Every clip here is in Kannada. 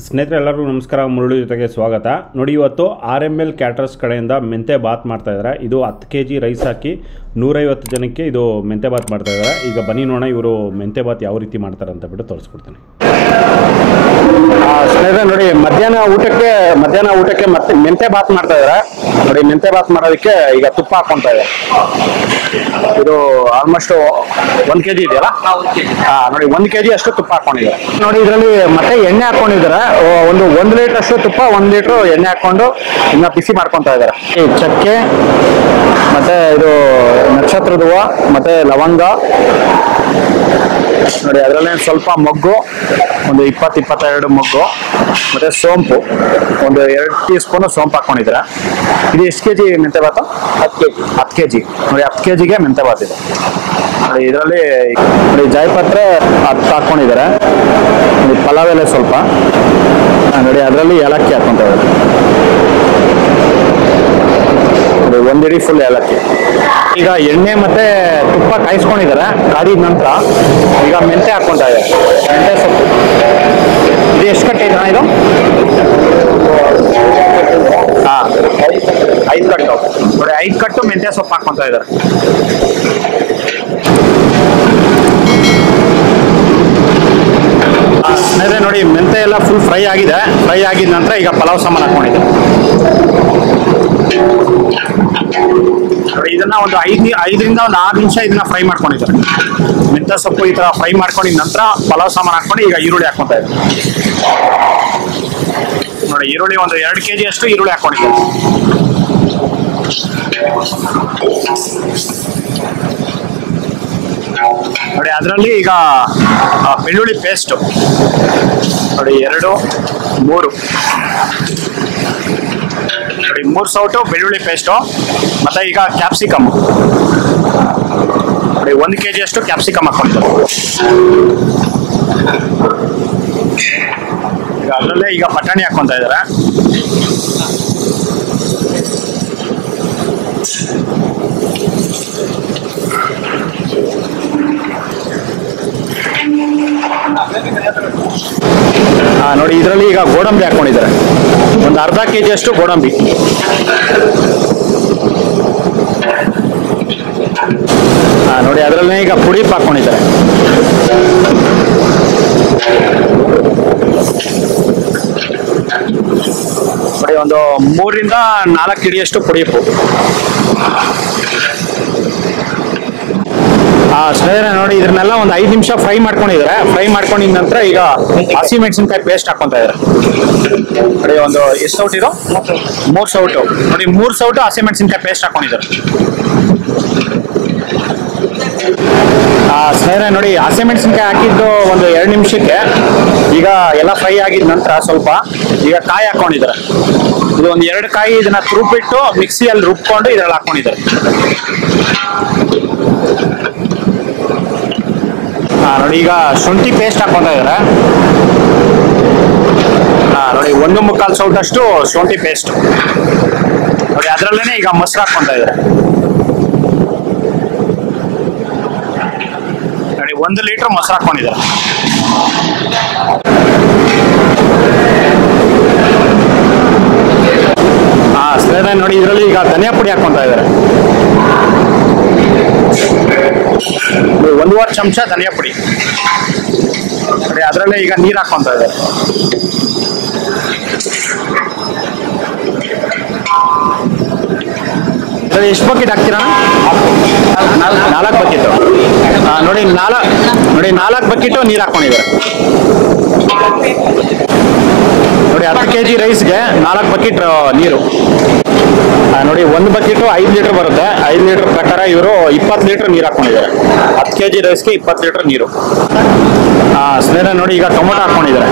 ಸ್ನೇಹಿತರೆ ಎಲ್ಲರಿಗೂ ನಮಸ್ಕಾರ. ಮುರುಳಿ ಜೊತೆಗೆ ಸ್ವಾಗತ. ನೋಡಿ, ಇವತ್ತು RML ಕ್ಯಾಟರರ್ಸ್ ಕಡೆಯಿಂದ ಮೆಂತೆ ಬಾತ್ ಮಾಡ್ತಾ ಇದ್ದಾರೆ. ಇದು 10 kg ರೈಸ್ ಹಾಕಿ 150 ಜನಕ್ಕೆ ಇದು ಮೆಂತೆ ಬಾತ್ ಮಾಡ್ತಾ ಇದ್ದಾರೆ. ಈಗ ಬನ್ನಿ ನೋಡೋಣ ಇವರು ಮೆಂತೆ ಬಾತ್ ಯಾವ ರೀತಿ ಮಾಡ್ತಾರೆ ಅಂತ ಬಿಟ್ಟು ತೋರಿಸ್ಕೊಡ್ತೀನಿ. ಸ್ನೇಹಿತರೆ ನೋಡಿ, ಮಧ್ಯಾಹ್ನ ಊಟಕ್ಕೆ ಮತ್ತೆ ಮೆಂತೆ ಬಾತ್ ಮಾಡ್ತಾ ಇದ್ದಾರೆ. ನೋಡಿ, ಮೆಂತೆ ಬಾತ್ ಮಾಡೋದಕ್ಕೆ ಈಗ ತುಪ್ಪ ಹಾಕೊಂತ ಇದೆ. ಇದು ಆಲ್ಮೋಸ್ಟ್ 1 kg ಇದೆಯಲ್ಲ. ನೋಡಿ, 1 kg ಅಷ್ಟು ತುಪ್ಪ ಹಾಕೊಂಡಿದ್ದಾರೆ. ನೋಡಿ, ಇದರಲ್ಲಿ ಮತ್ತೆ ಎಣ್ಣೆ ಹಾಕೊಂಡಿದ್ದಾರೆ. 1 ಲೀಟರ್ ಅಷ್ಟು ತುಪ್ಪ, 1 ಲೀಟರ್ ಎಣ್ಣೆ ಹಾಕೊಂಡು ಇನ್ನ ಬಿಸಿ ಮಾಡ್ಕೊಂತ ಇದ್ದಾರೆ. ಈ ಚಕ್ಕೆ ಮತ್ತೆ ಇದು ನಕ್ಷತ್ರದ ಹೂವು ಮತ್ತೆ ಲವಂಗ, ನೋಡಿ ಅದರಲ್ಲೇ ಸ್ವಲ್ಪ ಮೊಗ್ಗು, ಒಂದು 20-22 ಮೊಗ್ಗು, ಮತ್ತೆ ಸೋಂಪು ಒಂದು 2 ಟೀ ಸ್ಪೂನ್ ಸೋಂಪು ಹಾಕೊಂಡಿದ್ದಾರೆ. ಇದು ಎಷ್ಟು ಕೆಜಿ ಮೆಂತೆ ಬಾತ್? 10 kg. ನೋಡಿ, 10 kgಗೆ ಮೆಂತೆ ಬಾತ್ ಇದೆ. ನೋಡಿ, ಇದರಲ್ಲಿ ನೋಡಿ ಜಾಯಿಪತ್ರೆ 10 ಹಾಕೊಂಡಿದ್ದಾರೆ. ನೋಡಿ, ಪಲಾವ್ ಎಲೆ ಸ್ವಲ್ಪ, ನೋಡಿ ಅದರಲ್ಲಿ ಏಲಕ್ಕಿ ಹಾಕೊಂತ ಇದ್ದಾರೆ. ನೋಡಿ, 1 ಹಿಡಿ ಫುಲ್ ಏಲಕ್ಕಿ. ಈಗ ಎಣ್ಣೆ ಮತ್ತೆ ತುಪ್ಪ ಕಾಯಿಸ್ಕೊಂಡಿದ್ದಾರೆ. ಕಾದಿದ ನಂತರ ಈಗ ಮೆಂತೆ ಹಾಕೊಂತ ಇದ್ದಾರೆ. ಮೆಂತೆ ಸೊಪ್ಪು ಇದು ಎಷ್ಟು ಕಟ್ಟೆ ಇದೆ ಇದು? 5 ಕಟ್ಟು. ನೋಡಿ, 5 ಕಟ್ಟು ಮೆಂತೆ ಸೊಪ್ಪು ಹಾಕೊಂತ ಇದ್ದಾರೆ. ಸ್ನೇಹಿತರೆ ನೋಡಿ, ಮೆಂತೆ ಎಲ್ಲ ಫುಲ್ ಫ್ರೈ ಆಗಿದೆ. ಫ್ರೈ ಆಗಿದ ನಂತರ ಈಗ ಪಲಾವ್ ಸಾಮಾನು ಹಾಕೊಂಡಿದ್ದಾರೆ. ಇದನ್ನ ಒಂದು 5ರಿಂದ 6 ನಿಮಿಷ ಇದನ್ನ ಫ್ರೈ ಮಾಡ್ಕೊಂಡಿದ್ದಾರೆ. ಮೆಂತೆ ಸೊಪ್ಪು ಈ ತರ ಫ್ರೈ ಮಾಡ್ಕೊಂಡಿದ ನಂತರ ಪಲಾವ್ ಸಾಮಾನು ಹಾಕೊಂಡು ಈಗ ಈರುಳ್ಳಿ ಹಾಕೊಂತ ಇದ್ದಾರೆ. ನೋಡಿ, ಈರುಳ್ಳಿ ಒಂದು 2 kg ಅಷ್ಟು ಈರುಳ್ಳಿ ಹಾಕೊಂಡಿದ್ದಾರೆ. ನೋಡಿ, ಅದರಲ್ಲಿ ಈಗ ಬೆಳ್ಳುಳ್ಳಿ ಪೇಸ್ಟ್ ನೋಡಿ 2, 3 ನೋಡಿ 3 ಸೌಟು ಬೆಳ್ಳುಳ್ಳಿ ಪೇಸ್ಟು. ಮತ್ತೆ ಈಗ ಕ್ಯಾಪ್ಸಿಕಮ್ ನೋಡಿ 1 kg ಅಷ್ಟು ಕ್ಯಾಪ್ಸಿಕಮ್ ಹಾಕೊಂಡಿದ್ದಾರೆ. ಈಗ ಅದರಲ್ಲೇ ಈಗ ಬಟಾಣಿ ಹಾಕೊಂತ ಇದ್ದಾರೆ. ನೋಡಿ, ಇದರಲ್ಲಿ ಈಗ ಗೋಡಂಬಿ ಹಾಕೊಂಡಿದ್ದಾರೆ. ಒಂದು ಅರ್ಧ kg ಅಷ್ಟು ಗೋಡಂಬಿ. ನೋಡಿ, ಅದರಲ್ಲೇ ಈಗ ಪುಡಿ ಹಾಕೊಂಡಿದ್ದಾರೆ. ನೋಡಿ, ಒಂದು 3ರಿಂದ 4 kg ಅಷ್ಟು ಪುಡಿಪು. ಸ್ನೇಹಿತರೆ ನೋಡಿ, ಇದನ್ನೆಲ್ಲ ಒಂದು 5 ನಿಮಿಷ ಫ್ರೈ ಮಾಡ್ಕೊಂಡಿದ್ದಾರೆ. ಫ್ರೈ ಮಾಡ್ಕೊಂಡಿದ ನಂತರ ಈಗ ಹಸಿ ಮೆಣಸಿನಕಾಯಿ ಪೇಸ್ಟ್ ಹಾಕೊಂತ ಇದ್ದಾರೆ. ನೋಡಿ, ಒಂದು ಎಷ್ಟು ಸೌಟ್ ಇದು? 3 ಸೌಟು. ನೋಡಿ, 3 ಸೌಟು ಹಸಿ ಮೆಣಸಿನಕಾಯಿ ಪೇಸ್ಟ್ ಹಾಕೊಂಡಿದ್ದಾರೆ. ಸ್ನೇಹಿತರೆ ನೋಡಿ, ಹಸಿ ಮೆಣಸಿನಕಾಯಿ ಹಾಕಿದ್ದು ಒಂದು 2 ನಿಮಿಷಕ್ಕೆ ಈಗ ಎಲ್ಲ ಫ್ರೈ ಆಗಿದ ನಂತರ ಸ್ವಲ್ಪ ಈಗ ಕಾಯಿ ಹಾಕೊಂಡಿದ್ದಾರೆ. ಇದು ಒಂದು 2 ಕಾಯಿ ಇದನ್ನ ತುರುಬಿಟ್ಟು ಮಿಕ್ಸಿಯಲ್ಲಿ ರುಬ್ಕೊಂಡು ಇದ್ರಲ್ಲಿ ಹಾಕೊಂಡಿದ್ದಾರೆ. ನೋಡಿ, ಈಗ ಶುಂಠಿ ಪೇಸ್ಟ್ ಹಾಕೊಂತ ಇದ್ದಾರೆ. ನೋಡಿ, 1.25 ಸೌಟ್ ಅಷ್ಟು ಶುಂಠಿ ಪೇಸ್ಟ್. ನೋಡಿ, ಅದರಲ್ಲೇನೆ ಈಗ ಮೊಸರು ಹಾಕೊಂತ ಇದ್ದಾರೆ. ನೋಡಿ, 1 ಲೀಟರ್ ಮೊಸರು ಹಾಕೊಂಡಿದ್ದಾರೆ. ಸ್ನೇಹಿತರೆ ನೋಡಿ, ಇದರಲ್ಲಿ ಈಗ ಧನಿಯಾ ಪುಡಿ ಹಾಕೊಂತ ಇದ್ದಾರೆ. 1.25 ಚಮಚ ಧನಿಯಾ ಪುಡಿ. ನೋಡಿ, ಅದರಲ್ಲೇ ಈಗ ನೀರು ಹಾಕೊಂತ ಇದ್ದಾರೆ. ಎಷ್ಟು ಬಕೆಟ್ ಹಾಕ್ತೀರಾ? 4 ಬಕೆಟ್. ನೋಡಿ 4 ಬಕೆಟ್ ನೀರು ಹಾಕೊಂಡಿದ್ದಾರೆ. ನೋಡಿ, 10 kg ರೈಸ್ಗೆ 4 ಬಕೆಟ್ ನೀರು. ನೋಡಿ, 1 ಬಕೆಟ್ 5 ಲೀಟರ್ ಬರುತ್ತೆ. 5 ಲೀಟರ್ ಪ್ರಕಾರ ಇವರು 20 ಲೀಟರ್ ನೀರು ಹಾಕೊಂಡಿದ್ದಾರೆ. 10 kg ರೈಸ್ಗೆ 20 ಲೀಟರ್ ನೀರು. ಸ್ನೇಹಿತರೆ ನೋಡಿ, ಈಗ ಟೊಮೊಟೊ ಹಾಕೊಂಡಿದ್ದಾರೆ.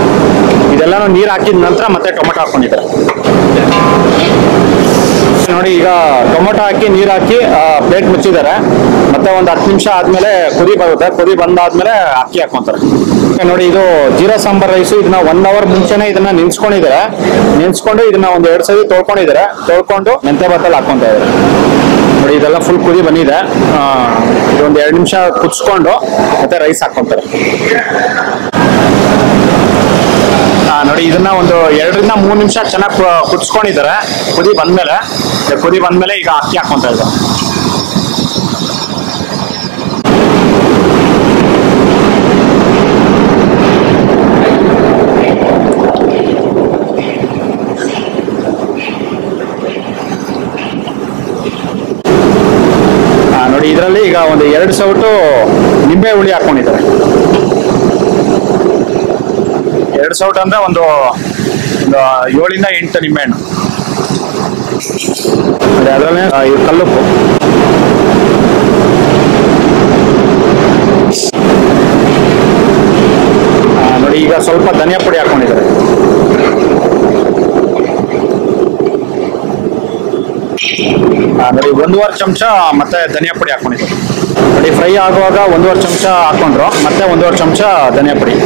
ಇದೆಲ್ಲಾನು ನೀರು ಹಾಕಿದ ನಂತರ ಮತ್ತೆ ಟೊಮೊಟೊ ಹಾಕೊಂಡಿದ್ದಾರೆ. ನೋಡಿ, ಈಗ ಟೊಮೊಟೊ ಹಾಕಿ ನೀರು ಹಾಕಿ ಪ್ಲೇಟ್ ಮುಚ್ಚಿದ್ದಾರೆ. ಮತ್ತೆ ಒಂದು 10 ನಿಮಿಷ ಆದ್ಮೇಲೆ ಕುದಿ ಬರುತ್ತೆ. ಕುದಿ ಬಂದಾದ್ಮೇಲೆ ಅಕ್ಕಿ ಹಾಕೊಂತಾರೆ. ನೋಡಿ, ಇದು ಜೀರಾ ಸಾಂಬಾರ್ ರೈಸು. ಇದನ್ನ 1 ಅವರ್ ಮುಂಚೆನೆ ಇದನ್ನ ನೆನ್ಸ್ಕೊಂಡಿದ್ದಾರೆ. ನೆನ್ಸ್ಕೊಂಡು ಇದನ್ನ ಒಂದು 2 ಸರಿ ತೊಳ್ಕೊಂಡಿದ್ದಾರೆ. ತೊಳ್ಕೊಂಡು ಮೆಂತೆ ಬಾತಲ್ಲಿ ಹಾಕೊಂತ ಇದ್ದಾರೆ. ನೋಡಿ, ಇದೆಲ್ಲ ಫುಲ್ ಕುದಿ ಬಂದಿದೆ. ಇದೊಂದು 2 ನಿಮಿಷ ಕುದಿಸ್ಕೊಂಡು ಮತ್ತೆ ರೈಸ್ ಹಾಕೊಂತಾರೆ. ನೋಡಿ ಇದನ್ನ ಒಂದು 2 ರಿಂದ 3 ನಿಮಿಷ ಚೆನ್ನಾಗಿ ಕುದಿಸ್ಕೊಂಡಿದ್ದಾರೆ. ಕುದಿ ಬಂದ್ಮೇಲೆ ಈಗ ಅಕ್ಕಿ ಹಾಕೊಂತ ಇದ್ದಾರೆ. ನೋಡಿ ಇದರಲ್ಲಿ ಈಗ ಒಂದು 2 ಸೌಟು ನಿಂಬೆ ಹುಳಿ ಹಾಕೊಂಡಿದ್ದಾರೆ. 2 ಸೌಟ್ ಅಂದ್ರೆ ಒಂದು 7 ರಿಂದ 8 ನಿಂಬೆಹಣ್ಣು. ಅದರಲ್ಲೇ ಕಲ್ಲುಪ್ಪು, ನೋಡಿ ಈಗ ಸ್ವಲ್ಪ ಧನಿಯಾ ಪುಡಿ ಹಾಕೊಂಡಿದ್ದಾರೆ. ನೋಡಿ 1.5 ಚಮಚ ಮತ್ತೆ ಧನಿಯಾ ಪುಡಿ ಹಾಕೊಂಡಿದ್ದಾರೆ. ನೋಡಿ ಫ್ರೈ ಆಗುವಾಗ 1.5 ಚಮಚ ಹಾಕೊಂಡ್ರು, ಮತ್ತೆ 1.5 ಚಮಚ ಧನಿಯಾ ಪುಡಿ.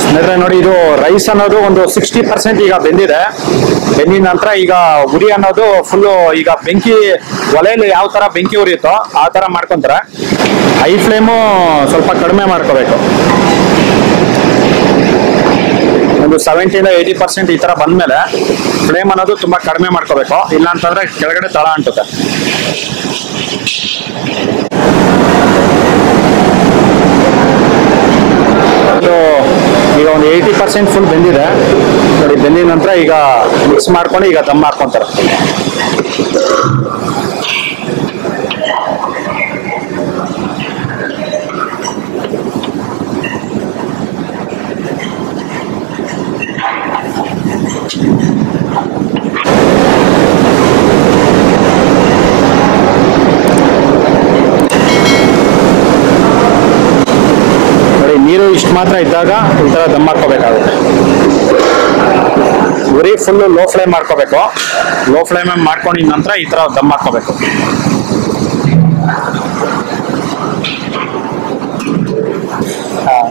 ಸ್ನೇಹಿತರೆ ನೋಡಿ ಇದು ರೈಸ್ ಅನ್ನೋದು ಒಂದು 60% ಈಗ ಬೆಂದಿದೆ. ಬೆಂದಿದ ನಂತರ ಈಗ ಉರಿ ಅನ್ನೋದು ಫುಲ್ಲು ಈಗ ಬೆಂಕಿ ಒಲೆಯಲ್ಲಿ ಯಾವ ತರ ಬೆಂಕಿ ಉರಿಯುತ್ತೋ ಆ ತರ ಮಾಡ್ಕೊಂತಾರೆ. ಹೈ ಫ್ಲೇಮು ಸ್ವಲ್ಪ ಕಡಿಮೆ ಮಾಡ್ಕೋಬೇಕು. ಒಂದು 70-80% ಈ ತರ ಬಂದ್ಮೇಲೆ ಫ್ಲೇಮ್ ಅನ್ನೋದು ತುಂಬಾ ಕಡಿಮೆ ಮಾಡ್ಕೋಬೇಕು, ಇಲ್ಲ ಅಂತಂದ್ರೆ ಕೆಳಗಡೆ ತಳ ಅಂಟುತ್ತೆ. ಈಗ ಒಂದು 80% ಫುಲ್ ಬೆಂದಿದೆ. ನೋಡಿ ಬೆಂದಿದ ನಂತರ ಈಗ ಮಿಕ್ಸ್ ಮಾಡ್ಕೊಂಡು ಈಗ ದಮ್ ಹಾಕೊಂತಾರೆ. ನೀರು ಇಷ್ಟು ಮಾತ್ರ ಇದ್ದಾಗ ಈ ತರ ದಮ್ ಹಾಕೋಬೇಕಾಗುತ್ತೆ. ಉರಿ ಫುಲ್ ಲೋ ಫ್ಲೇಮ್ ಮಾಡ್ಕೋಬೇಕು. ಲೋ ಫ್ಲೇಮ್ ಮಾಡ್ಕೊಂಡಿದ ನಂತರ ಈ ತರ ದಮ್ ಹಾಕೋಬೇಕು.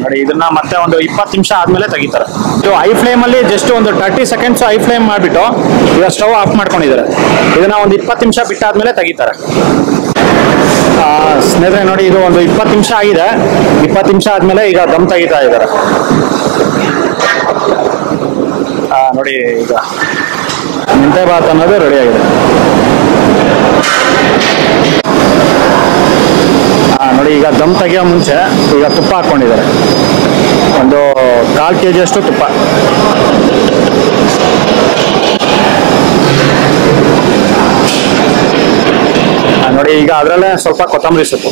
ನೋಡಿ ಇದನ್ನ ಮತ್ತೆ ಒಂದು 20 ನಿಮಿಷ ಆದ್ಮೇಲೆ ತೆಗಿತಾರೆ. ಇದು ಹೈ ಫ್ಲೇಮ್ ಅಲ್ಲಿ ಜಸ್ಟ್ ಒಂದು 30 ಸೆಕೆಂಡ್ಸ್ ಹೈ ಫ್ಲೇಮ್ ಮಾಡಿಬಿಟ್ಟು ಈಗ ಸ್ಟವ್ ಆಫ್ ಮಾಡ್ಕೊಂಡಿದ್ದಾರೆ. ಇದನ್ನ ಒಂದು 20 ನಿಮಿಷ ಬಿಟ್ಟಾದ್ಮೇಲೆ ತೆಗಿತಾರೆ. ಸ್ನೇಹಿತರೆ ನೋಡಿ ಇದು ಒಂದು 20 ನಿಮಿಷ ಆಗಿದೆ. 20 ನಿಮಿಷ ಆದ್ಮೇಲೆ ಈಗ ದಮ್ ತೆಗಿತಾ ಇದ್ದಾರೆ. ನೋಡಿ ಈಗ ಮೆಂತೆ ಬಾತ್ ಅನ್ನೋದು ರೆಡಿ ಆಗಿದೆ. ನೋಡಿ ಈಗ ದಮ್ ತೆಗಿಯೋ ಮುಂಚೆ ಈಗ ತುಪ್ಪ ಹಾಕೊಂಡಿದ್ದಾರೆ. ಒಂದು 1/4 kg ಅಷ್ಟು ತುಪ್ಪ. ನೋಡಿ ಈಗ ಅದರಲ್ಲೇ ಸ್ವಲ್ಪ ಕೊತ್ತಂಬರಿ ಸೊಪ್ಪು.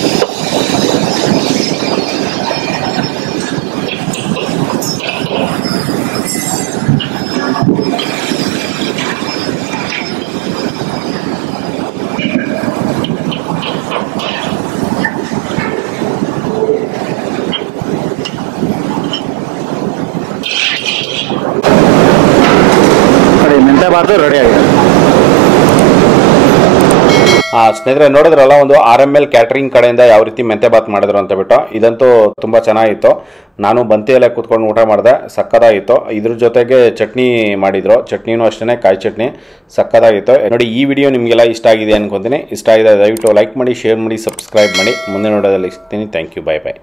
ನೋಡಿ ಮೆಂತೆ ಬಾತು ರೆಡಿ ಆಗಿದೆ. ಸ್ನೇಹಿತರೆ ನೋಡಿದ್ರಲ್ಲ, ಒಂದು RML ಕ್ಯಾಟ್ರಿಂಗ್ ಕಡೆಯಿಂದ ಯಾವ ರೀತಿ ಮೆಂತೆ ಬಾತ್ ಮಾಡಿದ್ರು ಅಂತ ಬಿಟ್ಟು. ಇದಂತೂ ತುಂಬ ಚೆನ್ನಾಗಿತ್ತು. ನಾನು ಬಂತಿಯಲ್ಲೇ ಕೂತ್ಕೊಂಡು ಊಟ ಮಾಡಿದೆ, ಸಕ್ಕದಾಗಿತ್ತು. ಇದ್ರ ಜೊತೆಗೆ ಚಟ್ನಿ ಮಾಡಿದ್ರು, ಚಟ್ನಿನೂ ಅಷ್ಟೇ, ಕಾಯಿ ಚಟ್ನಿ ಸಕ್ಕದಾಗಿತ್ತು. ನೋಡಿ ಈ ವಿಡಿಯೋ ನಿಮಗೆಲ್ಲ ಇಷ್ಟ ಆಗಿದೆ ಅನ್ಕೊಂತೀನಿ. ಇಷ್ಟ ಆಗಿದೆ ದಯವಿಟ್ಟು ಲೈಕ್ ಮಾಡಿ, ಶೇರ್ ಮಾಡಿ, ಸಬ್ಸ್ಕ್ರೈಬ್ ಮಾಡಿ. ಮುಂದೆ ನೋಡೋದಲ್ಲಿ ಸಿಗ್ತೀನಿ. Thank you, bye bye.